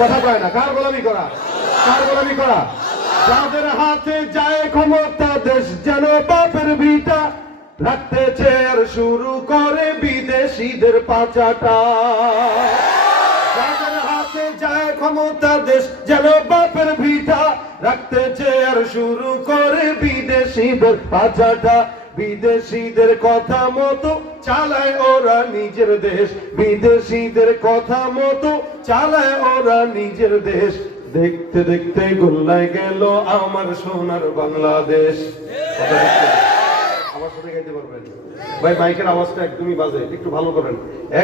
কথা কয় না। কার গোলামি করা? কার গোলামি করা? যাদের হাতে যায় ক্ষমতা, দেশ যেন বাপের ভিটা, রাখতে চেয়ার শুরু করে বিদেশিদের পাচাটা। যাদের হাতে যায় ক্ষমতা, দেশ যেন বাপের ভিটা, রাখতে চেয়ার শুরু করে বিদেশিদের পাচাটা। বিদেশিদের কথা মতো চালায় ওরা নিজের দেশ, বিদেশিদের কথা মতো চালায় ওরা নিজের দেশ। দেখতে দেখতে গোল্লায় গেল আমার সোনার বাংলাদেশ। আমার সাথে গাইতে পারবেন ভাই? মাইকের আওয়াজটা একদমই বাজে, একটু ভালো করেন।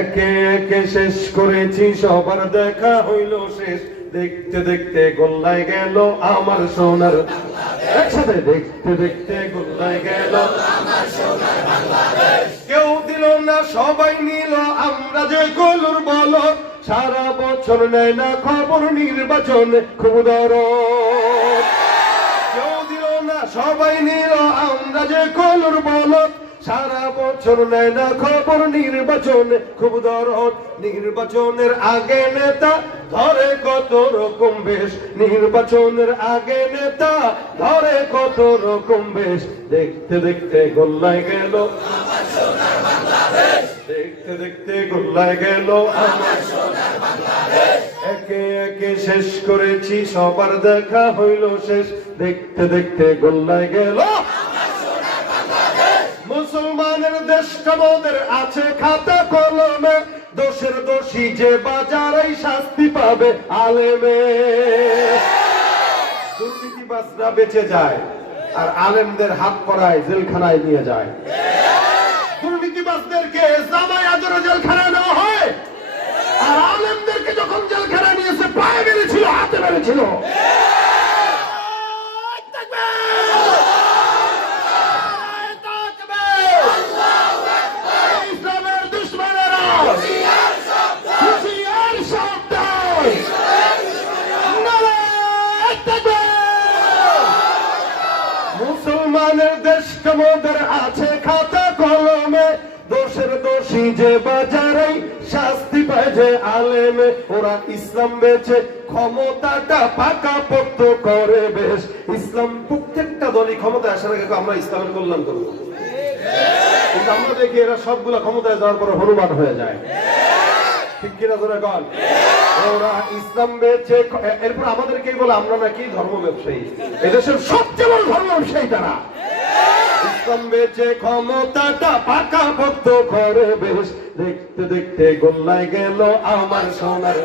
একে একে শেষ করেছি, সবার দেখা হইল শেষ। দেখতে দেখতে গোল্লায় গেল আমার সোনার, একসাথে দেখতে দেখতে গোল্লায় গেল আমার সোনার বাংলাদেশ। কেউ দিল না, সবাই নিল, আমরা যে গলুর বলো। সারা বছর নেয় না খবর, নির্বাচন খুব দরদ। কেউ দিল না, সবাই নিল, আমরা যে গলুর বলো। সারা বছর নেয় না খবর, নির্বাচন খুব দরদ। নির্বাচনের আগে নেতা ধরে কত রকম বেশ, নির্বাচনের আগে নেতা ধরে কত রকম বেশ। দেখতে দেখতে গোল্লায় গেল আমার সোনার বাংলাদেশ, দেখতে দেখতে গোল্লায় গেল আমার সোনার বাংলাদেশ। একে একে শেষ করেছি, সবার দেখা হইল শেষ। দেখতে দেখতে গোল্লায় গেল আমার সোনার বাংলাদেশ। মুসলমানের দেশ কামদের আছে খাতা কলমে, দোষের দোষী যে বাজারেই শাস্তি পাবে আলেমে। দুর্নীতিবাজরা বেঁচে যায় আর আলেমদের হাত করায় জেলখানায় নিয়ে যায়। দুর্নীতিবাজদেরকে জামাই আদরে জেলখানায় নেওয়া হয়, আর আলেমদেরকে যখন জেলখানায় নিয়েছে পায়ে মেরেছিল, হাতে মেরেছিল। মুসলমানের দেশ কামদের আছে খাতা কলমে, দোষের দোষী যে বাজারেই শাস্তি পায় যে আলেমে। ওরা ইসলাম বেচে ক্ষমতাটা পাকা পোক্ত করে বেশ। ইসলাম প্রত্যেকটা দলই ক্ষমতায় আসার আগে আমরা ইসলামের কল্যাণ করবো, কিন্তু আমরা দেখি এরা সবগুলা ক্ষমতায় যাওয়ার পর হনুমান হয়ে যায়। ঠিক কিনা ধরে কন? ওরা ইসলাম বেচে, এরপর আমাদেরকে বলে আমরা নাকি ধর্ম ব্যবসায়ী। এদেশের সবচেয়ে বড় ধর্ম ব্যবসায়ী তারা। ইসলাম বেচে ক্ষমতাটা পাকা ভক্ত করে বেশ। দেখতে দেখতে গোল্লায় গেল আমার সোনার